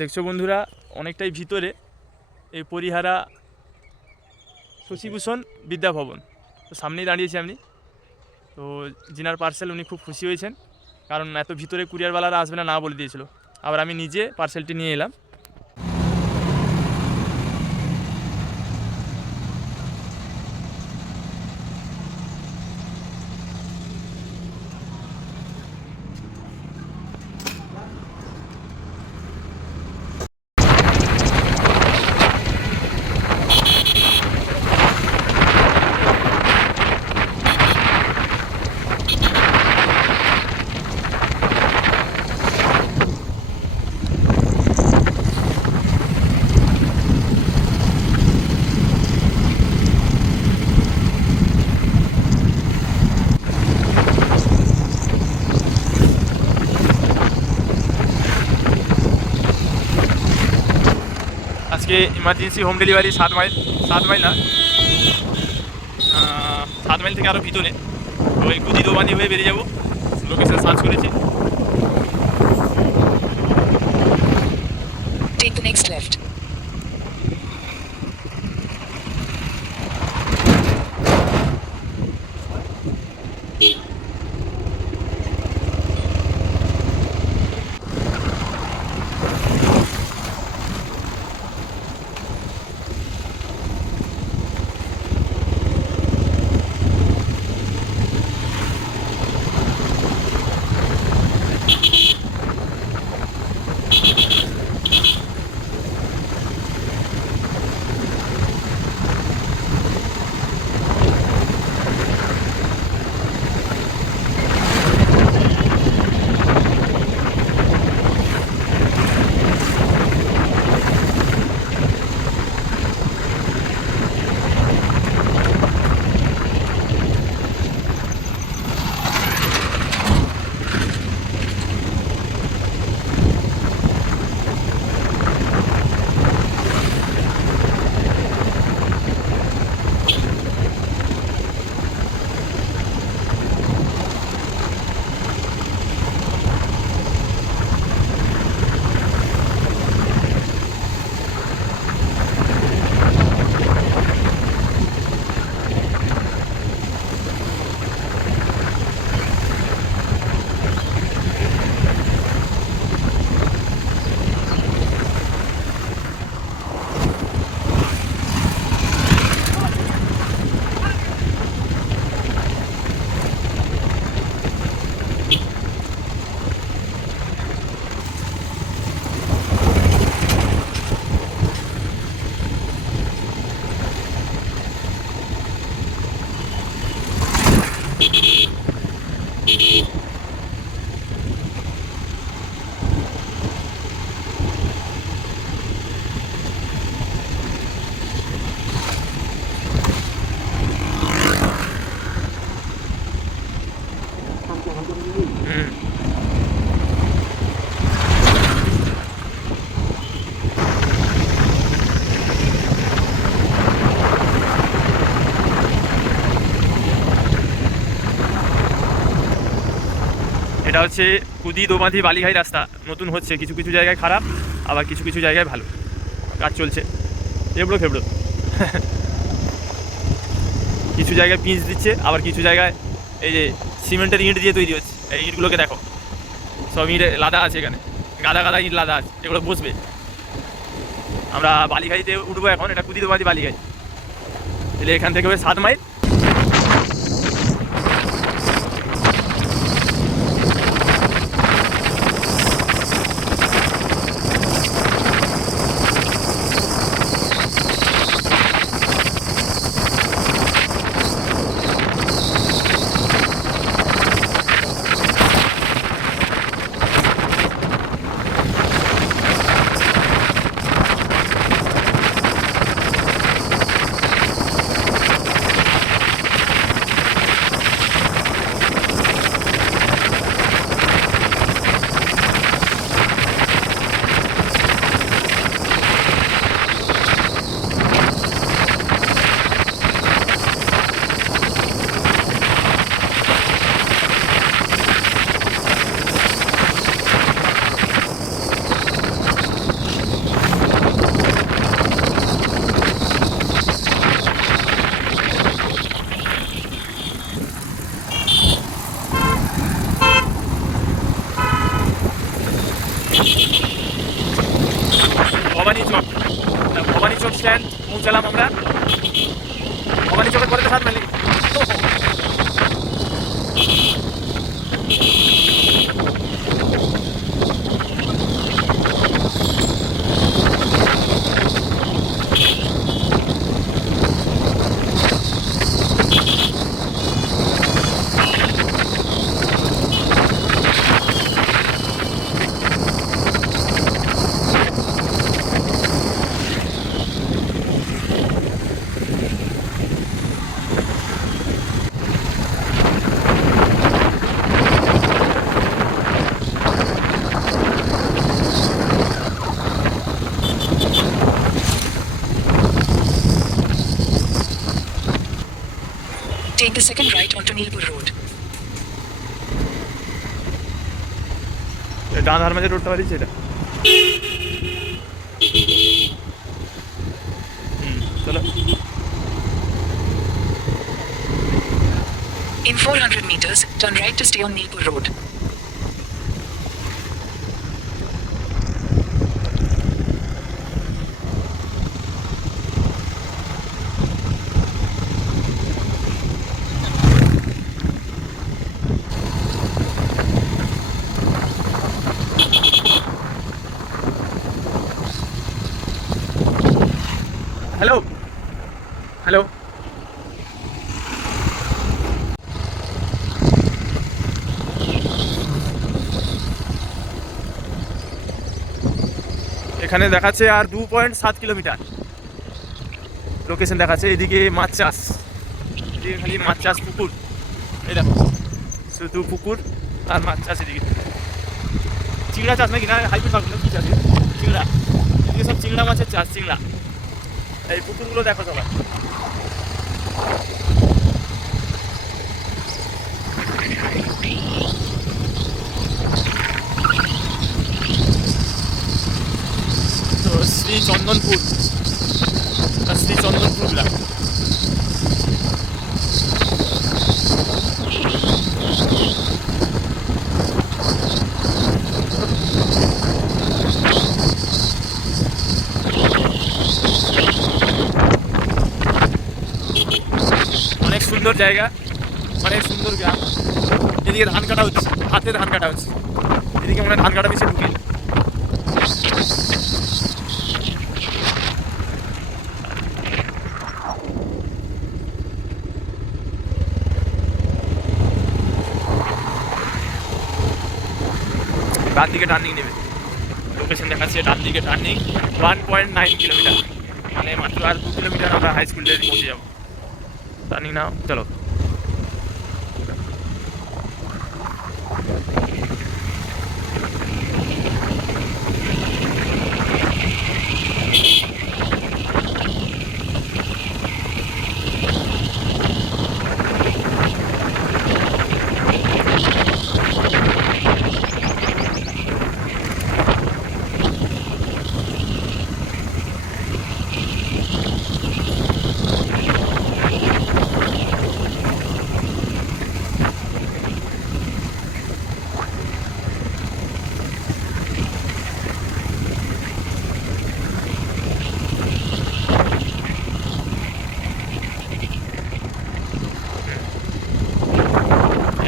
দেখছো বন্ধুরা, অনেকটাই ভিতরে এই পরিহারা শশীভূষণ বিদ্যাভবন। তো সামনেই দাঁড়িয়েছি আমি। তো জিনার পার্সেল উনি খুব খুশি হয়েছেন, কারণ এত ভিতরে কুরিয়ারওয়ালারা আসবে না, না বলে দিয়েছিল। আবার আমি নিজে পার্সেলটি নিয়ে এলাম। আজকে emergency home delivery 7 mile, 7 mile না, 7 মাইল থেকে আরও ভিতরে। তো এই কুদি দোবানি হয়ে বেরিয়ে যাবো। লোকেশন সার্চ করেছি। Take the next left. এটা হচ্ছে কুদি দোবাঁধি বালিঘাই রাস্তা, নতুন হচ্ছে। কিছু কিছু জায়গায় খারাপ, আবার কিছু কিছু জায়গায় ভালো। কাজ চলছে এবড়ো খেবড়ো। কিছু জায়গায় পিচ দিচ্ছে, আবার কিছু জায়গায় এই যে সিমেন্টের ইট দিয়ে তৈরি হচ্ছে। এই ইটগুলোকে দেখো, সব ইট লাদা আছে এখানে, গাদা গাদা ইট লাদা আছে, এগুলো বসবে। আমরা বালিঘাইতে উঠবো এখন। এটা কুদি দোবাঁধি বালিঘাই। তাহলে এখান থেকে 7 মাইল। ভবানী চক, ভবানী চক স্ট্যান্ড পৌঁছালাম আমরা। ভবানী চকের পরে তো 7 mile. Take the second right onto Nilpur Road. ডান ধার মাঝে রোডটা বাড়িছে এটা। চলো। In 400 meters, turn right to stay on Nilpur Road. Hello hello, এখানে দেখাচ্ছে আর 2.7 কিলোমিটার লোকেশন দেখাচ্ছে। এদিকে মাছ চাষ, এদিকে খালি মাছ চাষ, পুকুর। এই দেখো শুধু পুকুর আর মাছ চাষ। এদিকে চিংড়া চাষ নাকি, না হাইব্রিড মাছ কি চাষ? চিংড়া, এদিকে সব চিংড়া মাছের চাষ, চিংড়া। এই পুকুরগুলো দেখো সবাই। তো শ্রী চন্দনপুর, শ্রী চন্দনপুর গ্রাম। অনেক সুন্দর জায়গা, অনেক সুন্দর গ্রাম। এদিকে ধান কাটা হচ্ছে, হাতে ধান কাটা হচ্ছে। এদিকে মনে হয় ধান কাটা বেশি ঢুকে। ডান দিকে টার্নিং নেবে, লোকেশন দেখাচ্ছে ডান দিকে টার্নিং। 1.9 কিলোমিটার, মানে মাত্র আর 2 কিলোমিটার আমরা হাই স্কুলে পৌঁছে যাবো। টার্নিং নাও, চলো।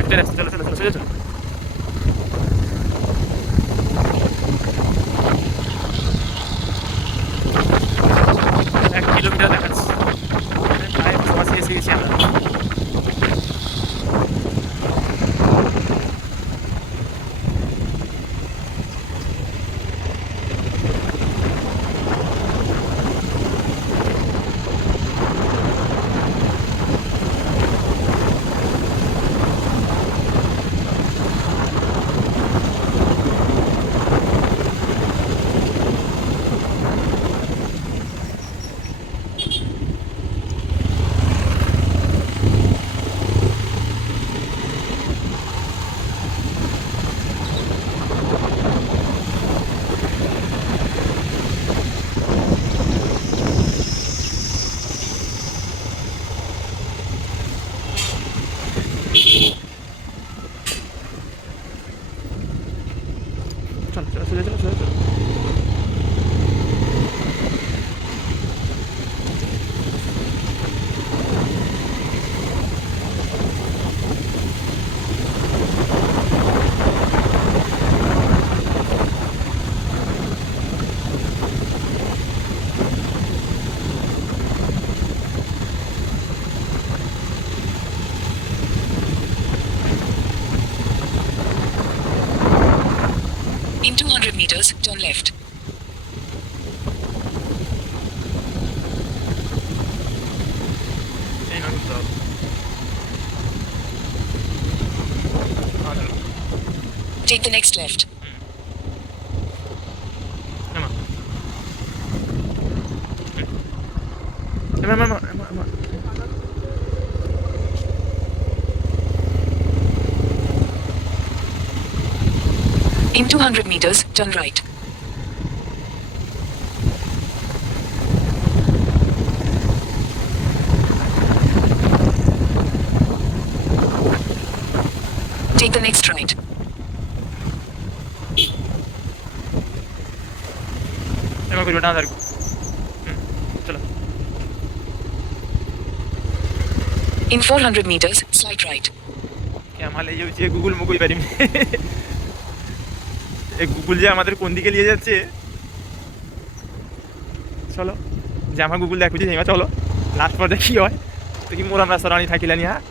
একটা রাস্তা, চলো চলো চলো চলো চলো। 1 কিলোমিটার দেখাচ্ছে, প্রায় কাছাকাছি এসে গেছি আমরা। turn left. এই না ঘুরতে হবে। Take the next left. Emma. Emma. In 200 meters, turn right. Take the next right. Emma ঘুরবে ডান ধারে। চলো। In 400 meters, slide right. क्या माले ये যে গুগল মুকুই পারি এই গুগল যে আমাদের কোন দিকে নিয়ে যাচ্ছে চলো যে আমার গুগল দেখ বুঝি যাইবা চলো লাস্ট পর দেখি হয় তো কি মোর আমরা সরানি থাকিলানি হ্যাঁ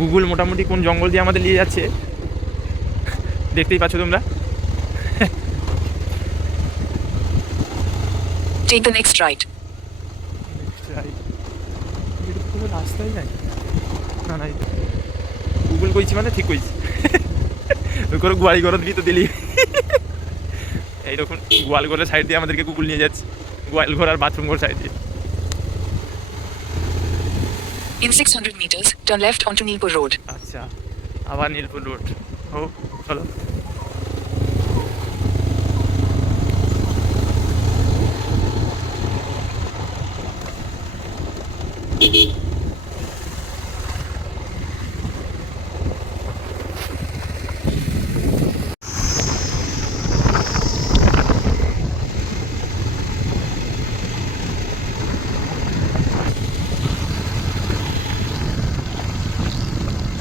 গুগল মোটামুটি কোন জঙ্গল দিয়ে আমাদের নিয়ে যাচ্ছে দেখতেই পাচ্ছ তোমরা Take the next right. কোনো রাস্তাই নাই না নাই গুগল কইছি মানে ঠিক কইছি ওই করে গোয়ালি ঘর দিবি তো দিলি এইরকম গোয়াল ঘরের সাইড দিয়ে আমাদেরকে গুগল নিয়ে যাচ্ছে গোয়াল ঘর আর বাথরুম ঘর সাইড দিয়ে In 600 meters, turn left onto Nilpur Road. আচ্ছা আবার নীলপুর রোড ও চলো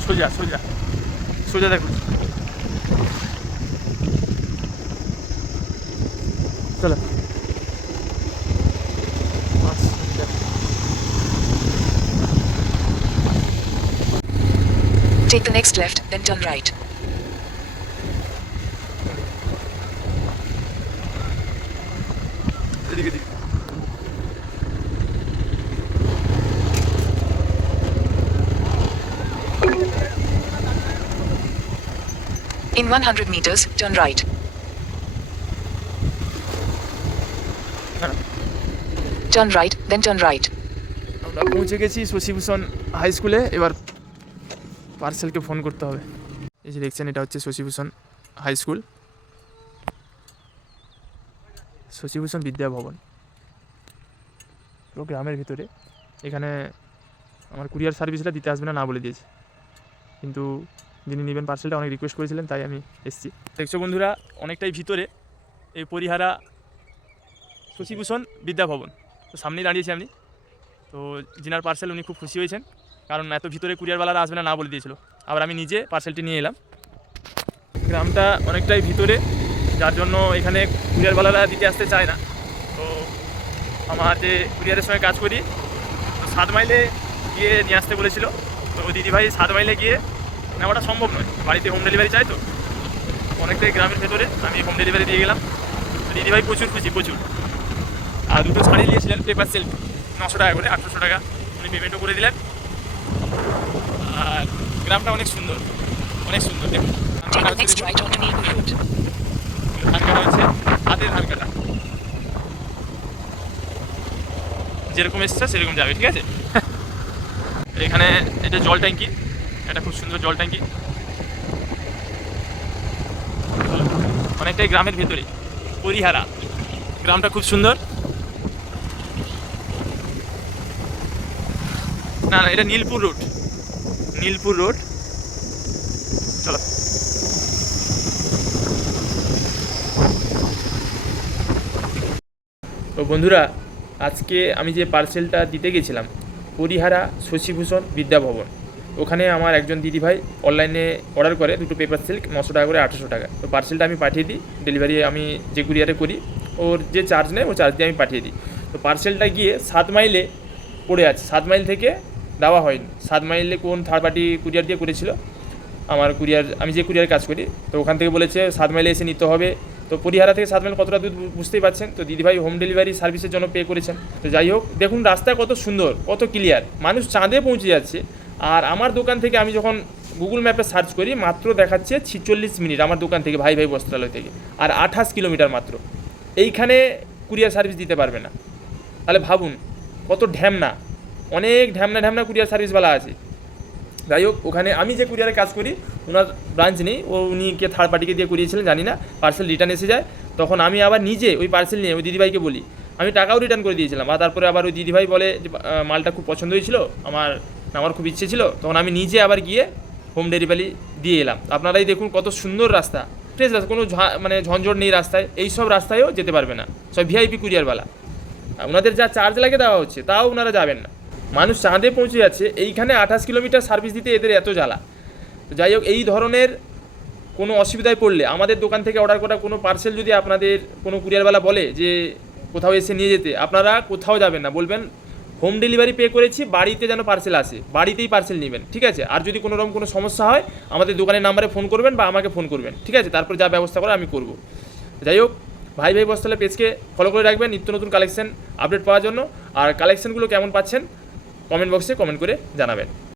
সোজা সোজা সোজা দেখো চলো Take the next left, then turn right. এদিকে দিকে In 100 meters, turn right. Turn right, then turn right. আমরা পৌঁছে গেছি শশীভূষণ হাই স্কুলে এবার পার্সেলকে ফোন করতে হবে এই যে দেখছেন এটা হচ্ছে শশীভূষণ হাই স্কুল শশীভূষণ বিদ্যা ভবন পুরো গ্রামের ভিতরে এখানে আমার কুরিয়ার সার্ভিসটা দিতে আসবে না বলে দিয়েছে কিন্তু যিনি নেবেন পার্সেলটা অনেক রিকোয়েস্ট করেছিলেন তাই আমি এসেছি দেখছো বন্ধুরা অনেকটাই ভিতরে এই পরিহারা শশীভূষণ বিদ্যা ভবন তো সামনেই দাঁড়িয়েছি আমি তো যিনার পার্সেল উনি খুব খুশি হয়েছেন কারণ এত ভিতরে কুরিয়ারওয়ালারা আসবে না বলে দিয়েছিল আবার আমি নিজে পার্সেলটি নিয়ে এলাম গ্রামটা অনেকটাই ভিতরে যার জন্য এখানে কুরিয়ারওয়ালারা দিতে আসতে চায় না তো আমার যে কুরিয়ারের সঙ্গে কাজ করি তো 7 মাইলে গিয়ে নিয়ে আসতে বলেছিল তো দিদিভাই 7 মাইলে গিয়ে নেওয়াটা সম্ভব নয় বাড়িতে হোম ডেলিভারি চাই তো অনেকটাই গ্রামের ভেতরে আমি হোম ডেলিভারি দিয়ে গেলাম তো দিদিভাই প্রচুর খুশি প্রচুর আর দুটো শাড়ি দিয়েছিলেন পেপার সেল 900 টাকা করে 800 টাকা উনি পেমেন্টও করে দিলেন আর গ্রামটা অনেক সুন্দর দেখুন Take the next right onto Nilpur Road. ধান কাটা হচ্ছে হাতের ধান কাটা যেরকম এসছে সেরকম যাবে ঠিক আছে এখানে এটা জল ট্যাঙ্কি এটা খুব সুন্দর জল ট্যাঙ্কি অনেকটাই গ্রামের ভেতরে পরিহারা গ্রামটা খুব সুন্দর না এটা নীলপুর রোড চলো তো বন্ধুরা আজকে আমি যে পার্সেলটা দিতে গেছিলাম পরিহারা শশীভূষণ বিদ্যা ভবন ওখানে আমার একজন দিদিভাই অনলাইনে অর্ডার করে দুটো পেপার সিল্ক 900 টাকা করে 800 টাকা তো পার্সেলটা আমি পাঠিয়ে দিই ডেলিভারি আমি যে কুরিয়ারে করি ওর যে চার্জ নেয় ও চার্জ দিয়ে আমি পাঠিয়ে দিই তো পার্সেলটা গিয়ে 7 মাইলে পড়ে আছে, 7 মাইল থেকে দেওয়া হয়নি। 7 মাইলে কোন থার্ড পার্টি কুরিয়ার দিয়ে করেছিল আমার কুরিয়ার, আমি যে কুরিয়ার কাজ করি, তো ওখান থেকে বলেছে 7 মাইলে এসে নিতে হবে। তো পরিহারা থেকে 7 মাইল কতটা দূর বুঝতেই পারছেন। তো দিদিভাই হোম ডেলিভারি সার্ভিসের জন্য পে করেছেন। তো যাই হোক, দেখুন রাস্তা কত সুন্দর, কত ক্লিয়ার, মানুষ চাঁদে পৌঁছে যাচ্ছে। আর আমার দোকান থেকে আমি যখন গুগল ম্যাপে সার্চ করি, মাত্র দেখাচ্ছে 46 মিনিট আমার দোকান থেকে, ভাই ভাই বস্ত্রালয় থেকে, আর 28 কিলোমিটার মাত্র। এইখানে কুরিয়ার সার্ভিস দিতে পারবে না। তাহলে ভাবুন কত ঢ্যামনা, অনেক ঢ্যামনা কুরিয়ার সার্ভিসওয়ালা আছে। যাই হোক, ওখানে আমি যে কুরিয়ারে কাজ করি ওনার ব্রাঞ্চ নেই, উনি কে থার্ড পার্টিকে দিয়ে করিয়েছিলেন জানি না, পার্সেল রিটার্ন এসে যায়। তখন আমি আবার নিজে ওই পার্সেল নিয়ে ওই দিদিভাইকে বলি, আমি টাকাও রিটার্ন করে দিয়েছিলাম। আর তারপরে আবার ওই দিদিভাই বলে যে মালটা খুব পছন্দ হয়েছিল আমার খুব ইচ্ছে ছিল, তখন আমি নিজে আবার গিয়ে হোম ডেলিভারি দিয়ে এলাম। আপনারাই দেখুন কত সুন্দর রাস্তা, ফ্রেশ রাস্তা, কোনো মানে ঝঞ্ঝট নেই রাস্তায়। এই সব রাস্তায়ও যেতে পারবে না সব ভিআইপি কুরিয়ারওয়ালা। ওনাদের যা চার্জ লাগে দেওয়া হচ্ছে, তাও ওনারা যাবেন না। মানুষ চাঁদে পৌঁছে যাচ্ছে, এইখানে 28 কিলোমিটার সার্ভিস দিতে এদের এত জ্বালা। তো যাই হোক, এই ধরনের কোনো অসুবিধায় পড়লে আমাদের দোকান থেকে অর্ডার করা কোনো পার্সেল যদি আপনাদের কোনো কুরিয়ারওয়ালা বলে যে কোথাও এসে নিয়ে যেতে, আপনারা কোথাও যাবেন না, বলবেন হোম ডেলিভারি পে করেছি, বাড়িতে যেন পার্সেল আসে, বাড়িতেই পার্সেল নেবেন, ঠিক আছে? আর যদি কোনো রকম কোনো সমস্যা হয় আমাদের দোকানের নাম্বারে ফোন করবেন বা আমাকে ফোন করবেন, ঠিক আছে? তারপর যা ব্যবস্থা করা আমি করব। যাই হোক, ভাই ভাই বস্ত্রালয় পেজকে ফলো করে রাখবেন নিত্য নতুন কালেকশন আপডেট পাওয়ার জন্য। আর কালেকশনগুলো কেমন পাচ্ছেন কমেন্ট বক্সে কমেন্ট করে জানাবেন।